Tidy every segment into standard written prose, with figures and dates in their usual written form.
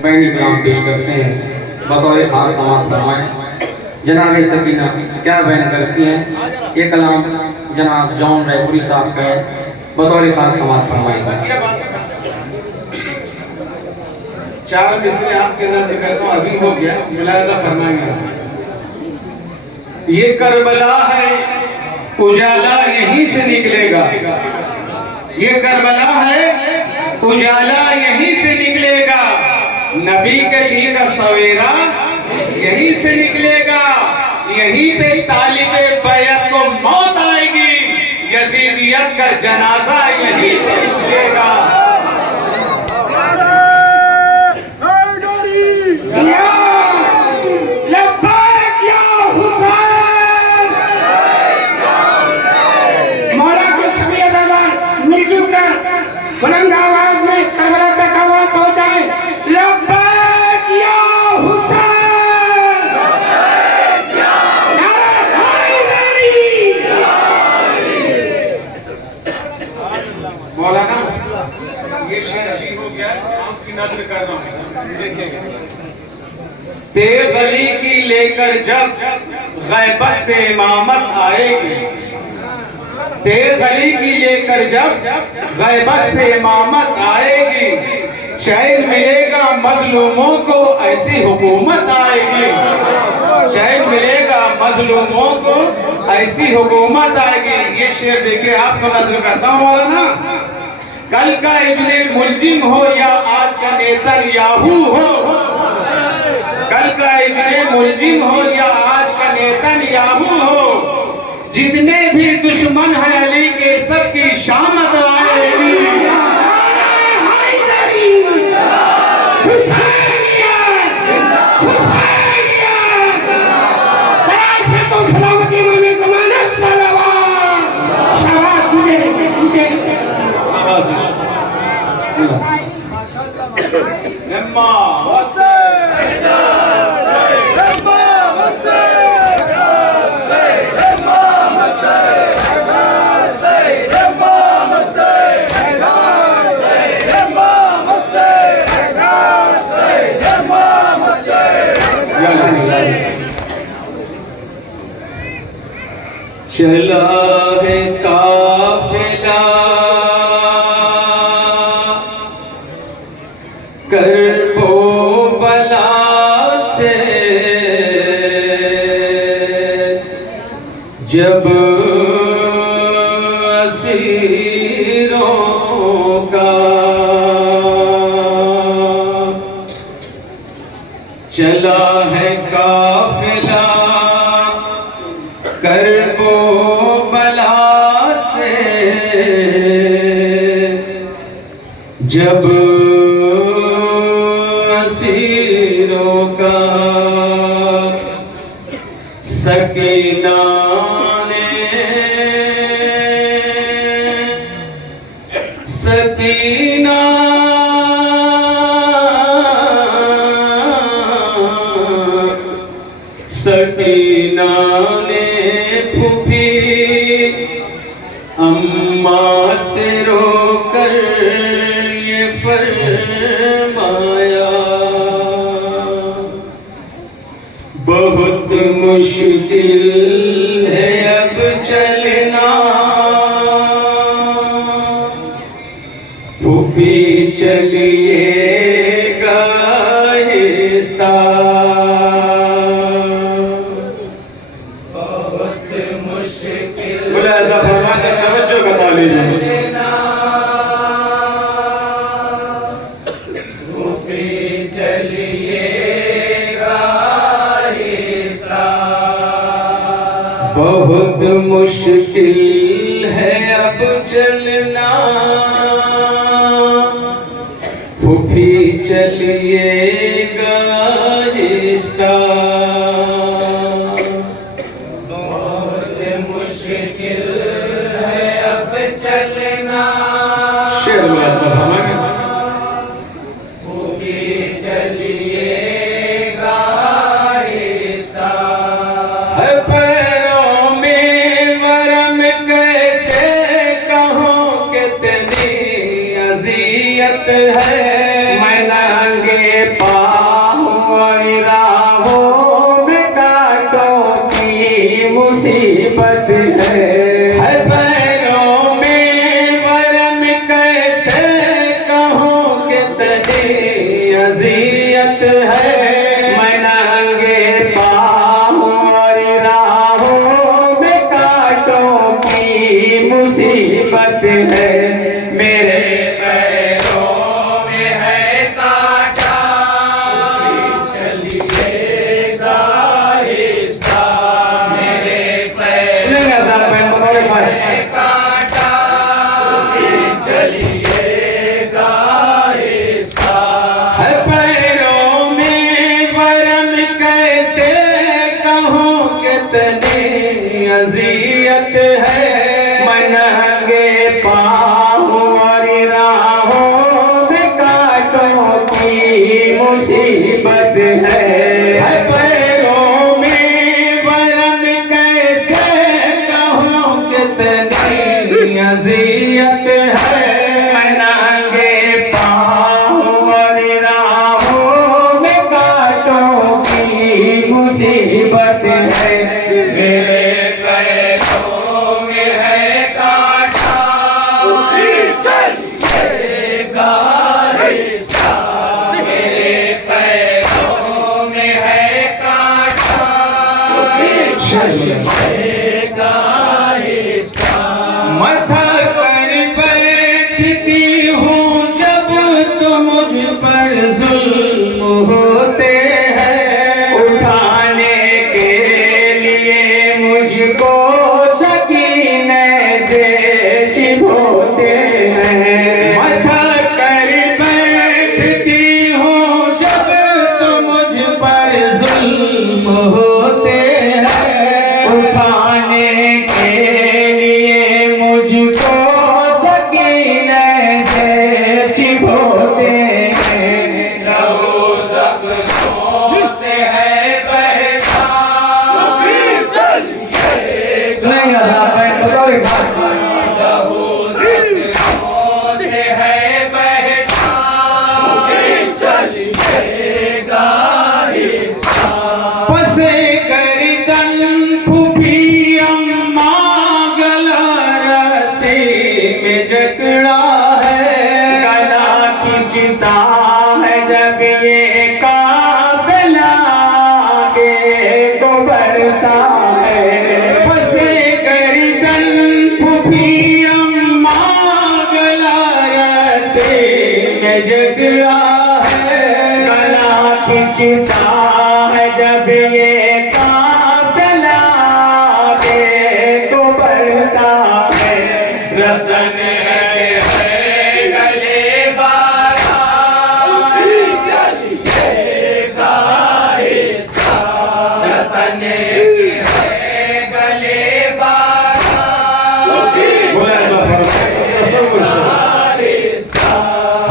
पैनी कलाम पेश करते हैं बतौर खास समाज फरमाएं। जनाब सकीना क्या बयान करती हैं, ये कलाम जनाब जॉन रायपुरी साहब का है, बतौर खास समाज फरमाएं। चार मिसरे आपके नज़र करता हूँ, अभी हो गया, मुलायदा फरमाएंगे। ये करबला है, उजाला यहीं से निकलेगा। ये करबला है, उजाला यहीं से निकलेगा। नबी के लिए का सवेरा यहीं से निकलेगा। यहीं पे तालिबे बैत को मौत आएगी, यजीदियत का जनाजा यहीं से निकलेगा। बुलंद आवाज में करबला तक आवाज पहुंचाए, लब्बैक या हुसैन, नारा हैदरी। मौलाना ये शेर अजीब हो गया, आपकी नजर कर रहा हूँ, देखिएगा। तेरे गली की लेकर जब गैबत से इमामत आएगी, तेरे गली की लेकर जब गैबत से इमामत आएगी, चैन मिलेगा मजलूमों को ऐसी हुकूमत आएगी। चैन मिलेगा मजलूमों को ऐसी हुकूमत आएगी। ये शेर देखे आपको नजर करता हूँ मौलाना। कल का इब्ने मुलजिम हो या आज का नेतन्याहू हो, कल का इब्ने मुलजिम हो या आज का नेतन्याहू हो, जितने भी दुश्मन हैं अली के सबकी शामत आएगी। चला है काफिला करबो बला से, जब असीरों का चला है काफिला करबो बला से, जब असीरों का सकीना ने सकीना सकीना ने फूफी अम्मा से रोकर ये फरमाया, बहुत मुश्किल है अब चलना, फूफी चलिएगा आहिस्ता। बहुत मुश्किल है अब चलना, फूफी चलिएगा आहिस्ता। बहुत मुश्किल है अब चलना, फूफी चलिएगा आहिस्ता। है मैं नंगे अजियत है। मैं नंगे पाँव और राहों में कांटों की मुसीबत है। मेरे पैरों में है कांटा, चलिएगा आहिस्ता, मेरे सुनेंगे साहब बहन बतौर खास कांटा, चलिएगा आहिस्ता। है पैरों में वरम कैसे कहूँ कितनी अजियत है। मैं नंगे पाँव और राहों में कांटों की मुसीबत है। पैरों में वरम कैसे कहूँ कितनी अजियत है। मैं नंगे पाँव और राहों में कांटों की मुसीबत है। मेरे पैरों में है कांटा, चलिएगा आहिस्ता, मेरे पैरों में है कांटा, चलिएगा आहिस्ता। मथा कर बैठती हूँ जब तो मुझ पर जुल्म होते हैं। उठाने के लिए मुझको सकीने से चिढ़ोते हैं। मथा कर बैठती हूँ जब तो मुझ पर जुल्म होते हैं। उठाने के लिए मुझको सकीने से चिढ़ोते हैं। लहू ज़ख्मों से है बहता, सुनेंगे साहब बहन बतौर खास लहू ज़ख्मों से है बहता। चलिएगा आहिस्ता, पसे गर्दन फूफी अम्मा गला रस्सी में जकड़ा है। गला खींचता है जब ये काफिला आगे को बढ़ता है। पसे गर्दन फूफी अम्मा गला रस्सी में जकड़ा है। गला खींचता है जब ये काफिला आगे को बढ़ता है। रसन है गले बारा, चलिएगा आहिस्ता, रसन है गले बारा।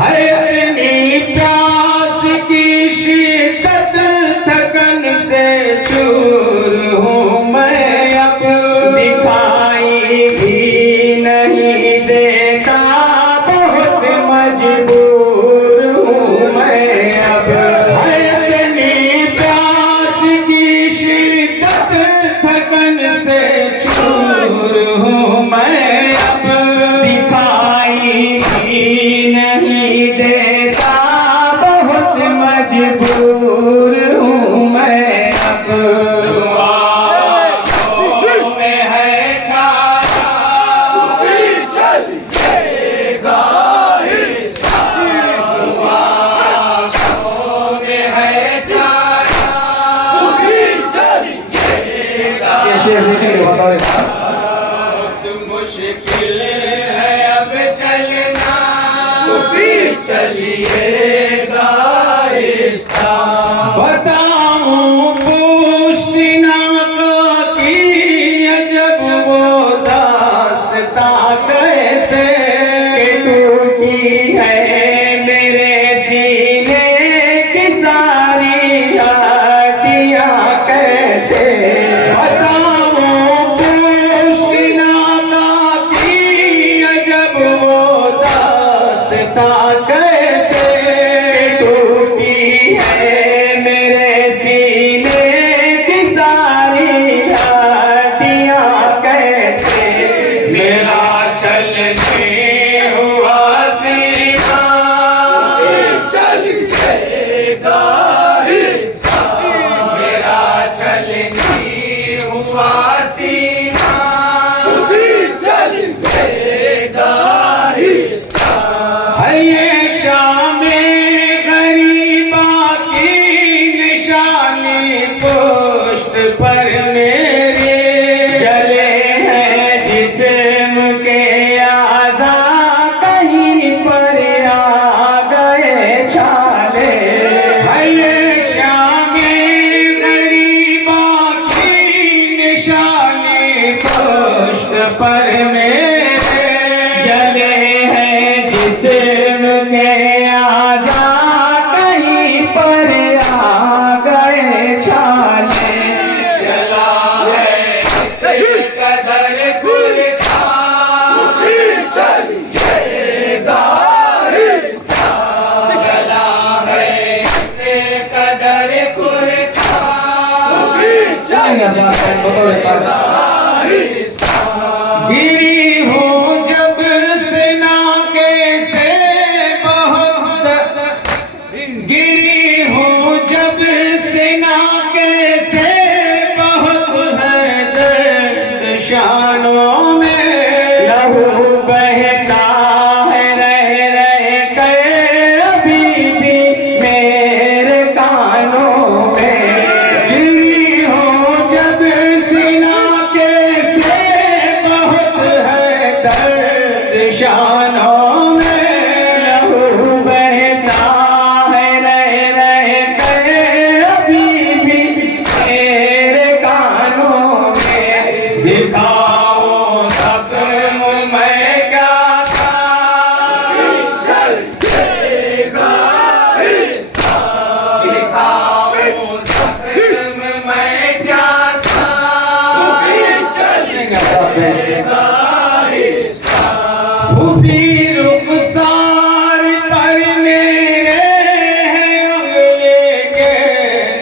है अपनी प्यास की शिद्दत थकन से चूर हूँ मैं अब। दिखाई भी नहीं देता बहुत मजबूर हूँ मैं अब। है अपनी प्यास की शिद्दत थकन से चूर हूँ मैं अब। दिखाई भी नहीं देता बहुत मजबूर हूँ मैं अब। दुआओं में है छाया, चलिएगा आहिस्ता, दुआओं में है छाया। चलिएगा ये शेर देखेंगे बतौर खास बहुत मुश्किल है अब चलना, चलिएगा आहिस्ता, बताऊं पूछती ना का की जब वो दास्ता कैसे कि टूटी है मेरे सीने की सारी हड्डियां कैसे। बताऊं पूछती ना का की जब वो दास्ता कैसे आजाद है बतौर खास। गिरी हूँ जब सेना के से बहुत गिरी हूँ जब सेना के से बहुत है दर्द शानों में लहू बहता है रह रह कर अभी भी मेरे कानों में। गिरी हूँ जब सेना के से बहुत है दर्द शानों में लहू बहता है रह रह कर अभी भी मेरे कानों में। दिखाओ जख्म मैं क्या था दिखाओ जख्म मैं क्या था खुफी रुखसार पर मेरे हैं उंगली के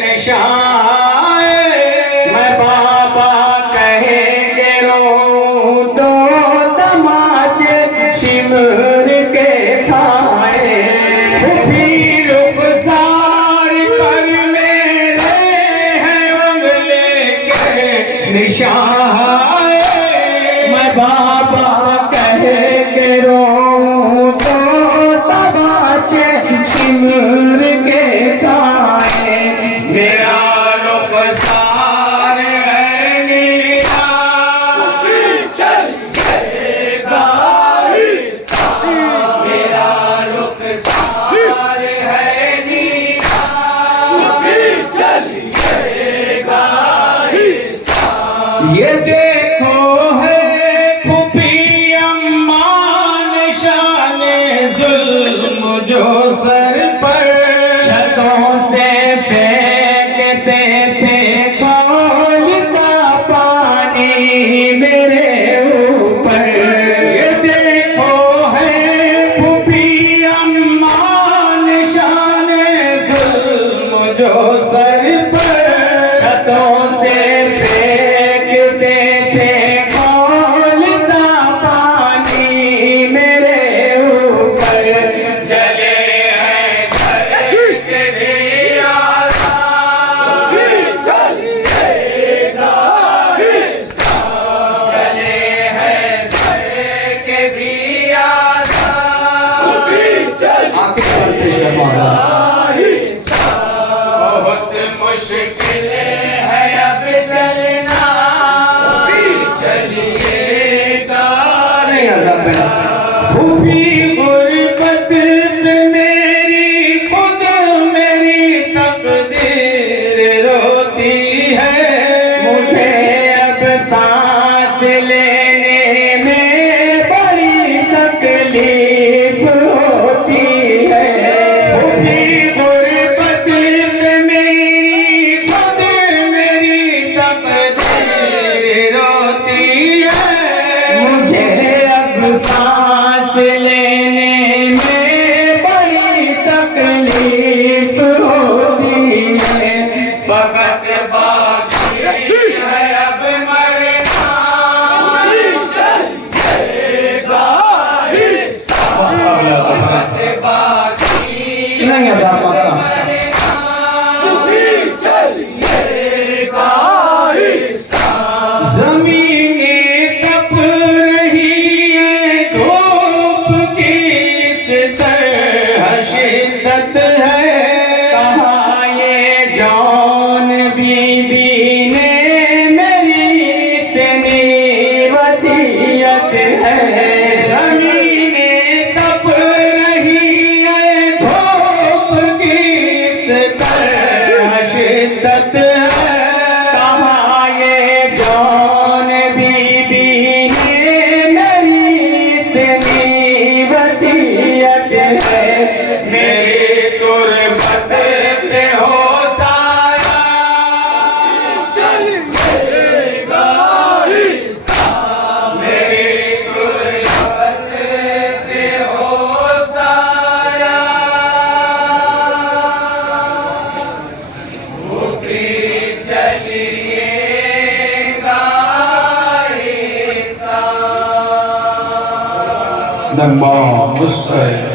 निशान मैं बाबा कहेंगे रो तो तमाचे शिमर के खाए। खुफी रुखसार पर मेरे हैं उंगली के निशान मैं बाबा कहेंगे रो तो तमाचे शिमर के खाए। मेरा रुखसार है नीला मेरा रुखसार है नीला ये देखो है फूफी अम्मा निशान जुल्म जो सर पर छतों से फेंकते थे खौलता पानी मेरे ऊपर। ये देखो है फूफी अम्मा निशान जुल्म जो सर पर छतों से फेंकते थे खौलता पानी मेरे ऊपर। जले हैं सर के भी आज़ाद जले हैं सर के भी आज़ाद आखिर पर पेश करना होगा। बहुत मुश्किल है अब चलना चलिएगा नहीं आजाद भाई खूबी गुर्बत पे मेरी खुद मेरी तकदीर रोती है मुझे अब सांस लेने में बड़ी तकलीफ होती है। खूबी गुर्बत पे मेरी खुद मेरी तकदीर रोती है मुझे अब सांस लेने में बड़ी तकलीफ होती है। फकत बाकी है अब मरना फकत बाकी सुनेंगे साहब मक्का। ज़मीनें तप रही है धूप की इस तरह शिद्दत है कहा ये जौन दरबार मुझसे